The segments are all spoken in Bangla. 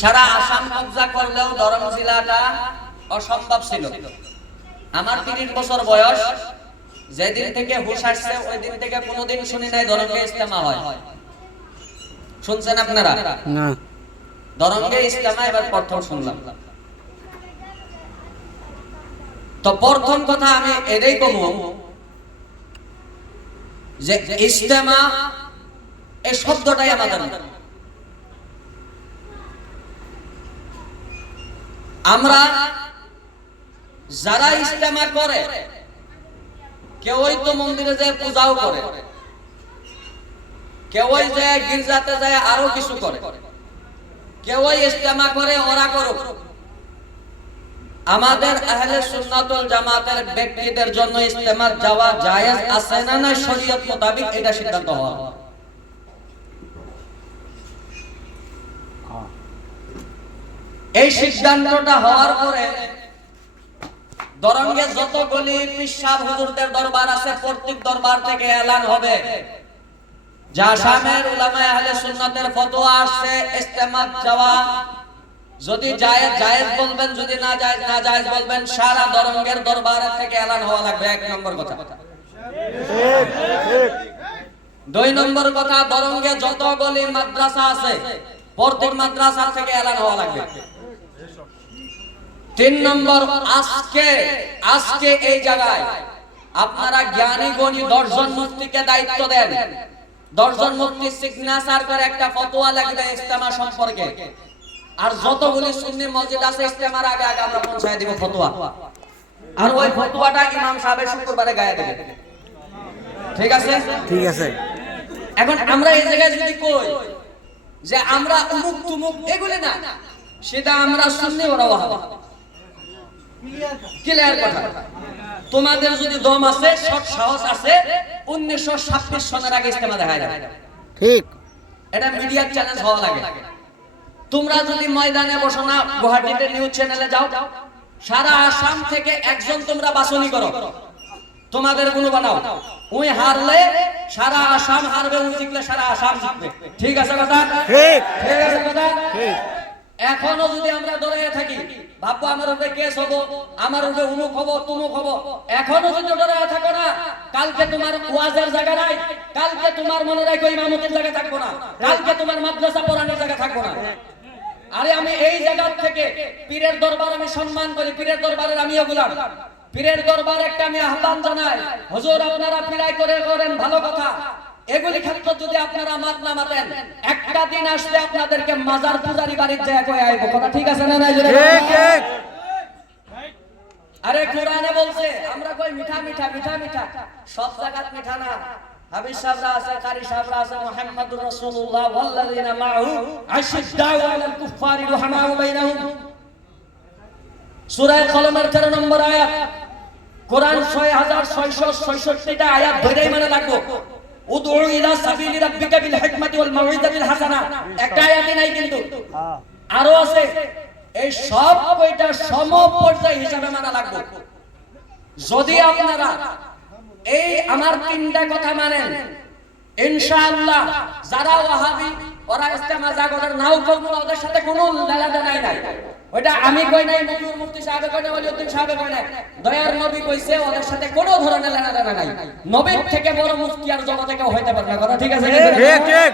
সারা আসাম কবজা করলেও দরং জেলাটা অসম্ভব ছিল। আমার তিরিশ বছর বয়স যেদিন থেকে হুশ আসছে ওই দিন থেকে কোনোদিন শুনি নাই দরঙ্গে ইস্তেমা হয়। শুনছেন আপনারা? না। দরঙ্গে ইস্তেমা এবার প্রথম শুনলাম। তো প্রথম কথা আমি এটাই কমু যে ইস্তেমা এই শব্দটাই আমাদের না। আমরা যারা ইস্তেমা করে কেউই তো মন্দিরে যায়, পূজাও করে। কেউই যায়, গির্জাতে যায়, আরও কিছু করে। কেউই ইস্তেমা করে, ওরা করুক। আমাদের আহলে সুন্নাতুল জামাতের ব্যক্তিদের জন্য ইস্তেমা যাওয়া জায়েজ আছে না না শরীয়ত মোতাবেক এটা সিদ্ধান্ত হওয়া। এই সিদ্ধান্তটা হওয়ার পরে দরঙ্গে যত গলি, পিসাব হুজুরদের দরবার আছে, প্রত্যেক দরবার থেকে এলান হবে। আহলে ফতোয়া ইস্তেমাত যাওয়া। যদি জায়েজ জায়েজ বলবেন, যদি না জায়েজ না জায়েজ বলবেন, সারা দরঙ্গের দরবার থেকে এলান হওয়া লাগবে, এক নম্বর কথা। দুই নম্বর কথা, দরঙ্গে যত গলি, মাদ্রাসা আছে, প্রত্যেক মাদ্রাসা থেকে এলান হওয়া লাগবে। তিন নম্বর আজকে আজকে এই জায়গায় আপনারা জ্ঞানী গণী দর্শন মুক্তিকে দায়িত্ব দেন। দর্শন মুক্তি সিগনেচার করে একটা ফতোয়া লাগবে ইস্তেমা সম্পর্কে। আর যতগুলি সুন্নি মসজিদ আছে ইস্তেমার আগে আগে আমরা পৌঁছায় দিব ফতোয়া। আর ওই ফতোয়াটা ইমাম সাহেবের শুক্রবারে গায়ে দেবে। ঠিক আছে? ঠিক আছে। এখন আমরা এই জায়গায় যদি কই যে আমরা উমুক তুমুক এগুলি না সেটা আমরা শুনলে ওরা ওয়াহাবি ক্লিয়ার কথা তোমাদের যদি দম আছে সৎ সাহস আছে উনিশশো ছাব্বিশ সনের আগে ইস্তেমা দেখা যায় ঠিক। এটা মিডিয়ার চ্যালেঞ্জ হওয়া লাগে। তোমরা যদি ময়দানে বসো না গুয়াহাটিতে নিউজ চ্যানেলে যাও সারা আসাম থেকে একজন তোমরা বাছনি করো। তোমাদের গুণ বানাও। ওই হারলে সারা আসাম হারবে ওই জিতলে সারা আসাম জিতবে। ঠিক আছে কথা? ঠিক। ঠিক আছে কথা? ঠিক। এখনও যদি আমরা দৌড়ে থাকি ভাববো আমার উপরে কেস হব, আমার উপরে উমুক হব, তুমুক হব। এখনও যদি দৌড়ে থাকো না, কালকে তোমার ওয়াজের জায়গা নাই কালকে তোমার মনে রাখো ইমামতের জায়গা থাকব না, কালকে তোমার মাদ্রাসা পড়ানোর জায়গা থাকব না। আরে আমি এই জায়গা থেকে পীরের দরবার আমি সম্মান করি, পীরের দরবারের আমিও গুলাম। পীরের দরবার একটা আমি আহ্বান জানাই। হুজুর, আপনারা পীড়াই করে করেন, ভালো কথা। এগুলি ক্ষেত্রে যদি আপনারা মাত না মাতেন একটা দিন আসলে আপনাদেরকে মাজার পূজারি বাড়ির জায়গা করে আইবো। কথা ঠিক আছে না নাই ঠিক ঠিক। আরে কোরআনে বলছে আমরা কই মিঠা মিঠা মিঠা মিঠা? সব জায়গাত মিঠা না। হাবিব সাহেবরা আছে কারি সাহেবরা আছে মুহাম্মাদুর রাসূলুল্লাহ ওয়াল্লাযিনা মাআহু আশিদ্দাউ আলাল কুফারি রুহামাউ বাইনাহুম। সূরা কলমের 13 নম্বর আয়াত। কোরআন 6666 আয়াত ধরেই মানে লাগবো উদউ ইলা সাবিলি রাব্বিকা বিল হিকমাতি ওয়াল মাউইযাতিল হাসানা। একটা আয়াতই নাই কিন্তু? আরও আছে। এই সব কয়টা সম পর্যায় হিসাবে মানা লাগবে। যদি আপনারা এই আমার তিনটা কথা মানেন ইনশাআল্লাহ যারা ওয়াহাবি ওরা ইস্তেমা জাগরের নাও করব ওদের সাথে কোনো লেলাদা নাই নাই। ওইটা আমি কই নাই মুজুর মুফতি সাহেব কই নাই ওলিউদ্দিন সাহেব কই নাই। দয়ার নবী কইছে ওদের সাথে কোনো ধরনের লেনাদেনা নাই। নবীর থেকে বড় মুফতি আর জগতে কেউ হইতে পারে না। কথা ঠিক আছে ঠিক ঠিক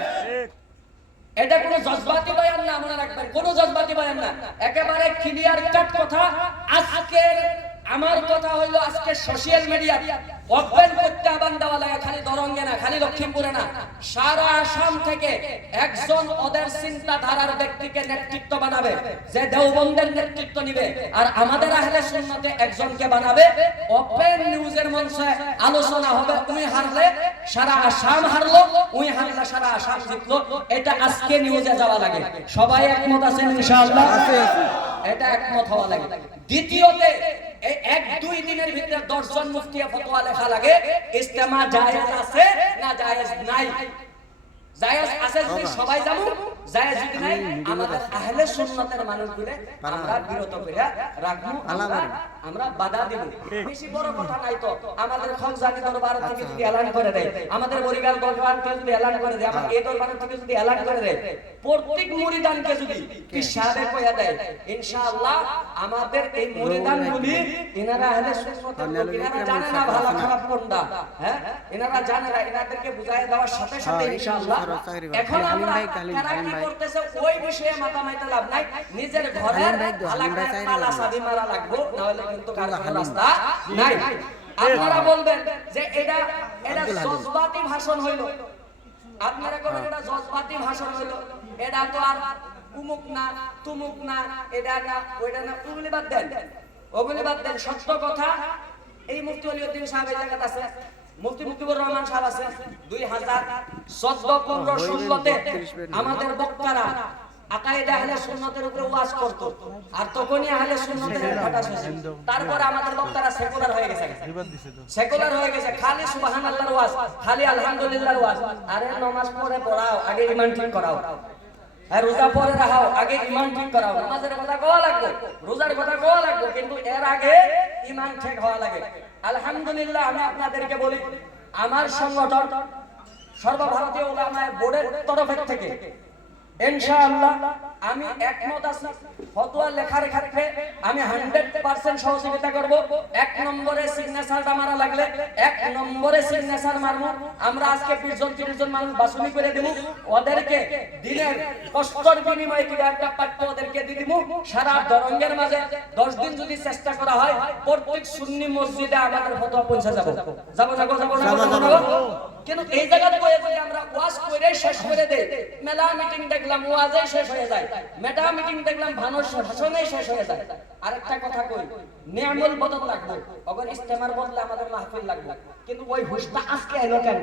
এটা কোনো জজবাতি বয়ান না মনে রাখবেন। কোনো জজবাতি বয়ান না। একেবারে ক্লিয়ার কাট কথা। আজকের আমার কথা হইল আজকে সোশ্যাল মিডিয়া ওপেন করতে আহ্বান দেওয়া লাগে খালি দরঙ্গে না খালি লক্ষ্মীপুরে না। সারা আসাম থেকে একজন ওদের চিন্তাধারার ব্যক্তিকে নেতৃত্ব বানাবে যে দেওবন্দের নেতৃত্ব নিবে আর আমাদের আহলে সুন্নতে একজনকে বানাবে। ওপেন নিউজের মঞ্চে আলোচনা হবে উনি হারলে সারা আসাম হারলো উনি হারলে সারা আসাম জিতলো। এটা আজকে নিউজে যাওয়া লাগে। সবাই একমত আছেন ইনশাআল্লাহ? এটা একমত হওয়া লাগে। দ্বিতীয়তে এক দুই দিনের ভিতরে দশজন মুফতিয়া ফতোয়া লেখা লাগে। ইস্তেমা জায়েজ আছে না জায়েজ নাই? জায়েজ আছে যদি সবাই যাব জায়েজ যদি নাই আমাদের আহলে সুন্নতের মানুষগুলো আমরা বিরত করে রাখব আমরা আমরা বাধা দিব। বেশি বড় কথা নাই তো। আমাদের খোঁজানি দরবার থেকে যদি এলান করে দেয় আমাদের বরিগাল দরবার থেকে যদি এলান করে দেয় আমার এই দরবার থেকে যদি এলান করে দেয় প্রত্যেক মুরিদানকে যদি পিসাবে কইয়া দেয় ইনশাআল্লাহ আমাদের এই মুরিদানগুলি এনারা আহলে সুন্নতের লোক এনারা জানে না ভালো খারাপ কোনটা হ্যাঁ? এনারা জানে না এনাদেরকে বুঝাই দেওয়ার সাথে সাথে ইনশাআল্লাহ এখন আমরা তারা করতেছে ওই বিষয়ে মাথা মাইতে লাভ নাই। নিজের ঘরের এলাকায় পালা সাবি মারা লাগবো নাহলে কিন্তু কার রাস্তা নাই। আপনারা বলবেন যে এটা এটা জজবাতি ভাষণ হইল। আপনারা কবেন এটা জজবাতি ভাষণ হইল। এটা তো আর উমুক না তুমুক না এটা না ওইটা না। ওগুলি বাদ দেন। ওগুলি বাদ দেন। সত্য কথা। এই মুফতি অলিউদ্দিন সাহেব এই জায়গাতে আছে। মুফতি মুক্তিবুর রহমান সাহেব আছে দুই হাজার চোদ্দ পনেরো ষোলোতে আমাদের বক্তারা আকাইদা আহলে সুন্নতের উপরে ওয়াজ করতো। আর তখনই আহলে সুন্নতের ঘাটা হয়েছে আমাদের বক্তারা সেকুলার হয়ে গেছে। সেকুলার হয়ে গেছে। খালি সুবহানাল্লাহর ওয়াজ খালি আলহামদুলিল্লাহর ওয়াজ। আরে নামাজ পড়ে পড়াও আগে ইমান ঠিক করাও। আর রোজা পরে রাখাও আগে ইমান ঠিক করাও। নামাজের কথা কোয়া লাগবে? রোজার কথা কোয়া লাগবে? কিন্তু এর আগে ইমান ঠিক হওয়া লাগে। আলহামদুলিল্লাহ, আমি আপনাদেরকে বলি, আমার সংগঠন সর্বভারতীয় বোর্ডের তরফের থেকে আমি একমত লেখার ক্ষেত্রে আমি 100% সহযোগিতা করব। এক নম্বরে সিগনেচারটা মারা লাগলে, এক নম্বরে সিগনেচার আমরা আজকে 20 জন 30 জন মানুষ বাছুনি করে দেব। ওদেরকে দিনের কষ্টর বিনিময়ে একটা পাঠ্য দিয়ে দিব সারা দরঙ্গের মাঝে 10 দিন যদি চেষ্টা করা হয় প্রত্যেক সুন্নি মসজিদে আমাদের ফতোয়া পৌঁছে যাব। যাব যাব না কিন্তু এই জায়গাতে যদি আমরা ওয়াজ করে শেষ করে দেই মেলা মিটিং দেখলাম ওয়াজে শেষ হয়ে যায়। মেটা মিটিং দেখলাম ভাষণে শেষ হয়ে যায়। আরেকটা কথা কই নিয়ামল বদল লাগবে। অগর ইস্তেমার বদলে আমাদের মাহফিল লাগবে। কিন্তু ওই হুশটা আজকে এলো কেন?